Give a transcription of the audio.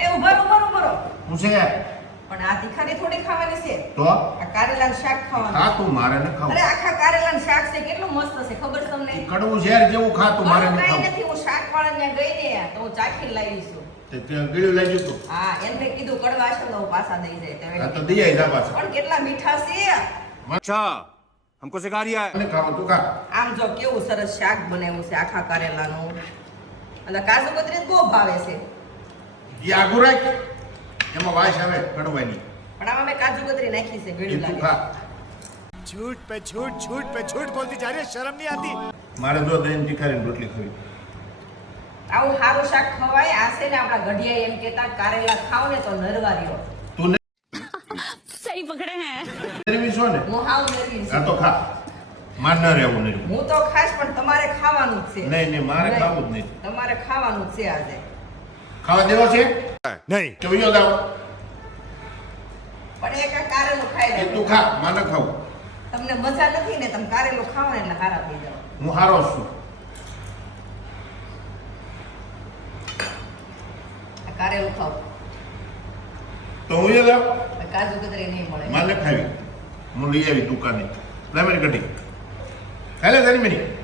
એ ઉભરો હું છે પણ આ તીખાની થોડી ખાવાની છે તો આ કારેલાનું શાક ખાવાનું ખા તું મારે ન ખાવું અરે આખા કારેલાનું શાક છે કેટલું મસ્ત છે ખબર છે તમને કડવું ઝેર જેવું ખા તું મારે ન કાંઈ ખાવું નથી હું શાક વાળાને ગઈ ને તો હું ચાખી લાવી છું તે ત્યાં ગળ્યું લઈ જતો હા એને કીધું કડવા છે તો હું પાછા દઈ જાય આ તો દિયા જા પાછા પણ કેટલા મીઠા છે अच्छा हमको सिखा रिया है અને ખાવા તું ખા આમ જો કેવું સરસ શાક બનાવ્યું છે આખા કારેલાનું અને કાજુ કતરી બહુ ભાવે છે ઈ આગુ રાખ એમાં વાસ આવે કડવાની પણ આમાં મેં કાજુ કતરી નાખી છે એ ગળ્યું તું લાગે ખા झूठ पे झूठ बोलती जा रही है शर्म नहीं आती મારે જો દહીં તીખારીની રોટલી ખાવી આવું સારું શાક ખવાય આ છે ને આપણા ગઢિયા એમ કહેતા કારેલા ખાવ ને તો નરવા રહ્યો તું सही पकड़े हैं નરવી છો ને હું હાવ નરવી આ છું તો ખા માર ન રહેવું નરવી હું તો ખાસ પણ તમારે ખાવાનું જ છે નહીં મારે ખાવું જ નહીં તમારે ખાવાનું જ છે આજે ખાવા દેવો છે नहीं કે વિયો દાવ પણ એક આ કારેલું ખાઈ એ લે તું ખા માને ખાવું તમને મજા નથી ને તમે કારેલું ખાવ ને એટલે હારા થઈ જાવ હું હારો જ છું આ કારેલું ખાવ તો હું એ લાવ કાજુ કતરી નહીં મળે માને ખાવી હું લઈ આવી દુકાને લાવ મારી કઢી ખાલે તારી મિનિટ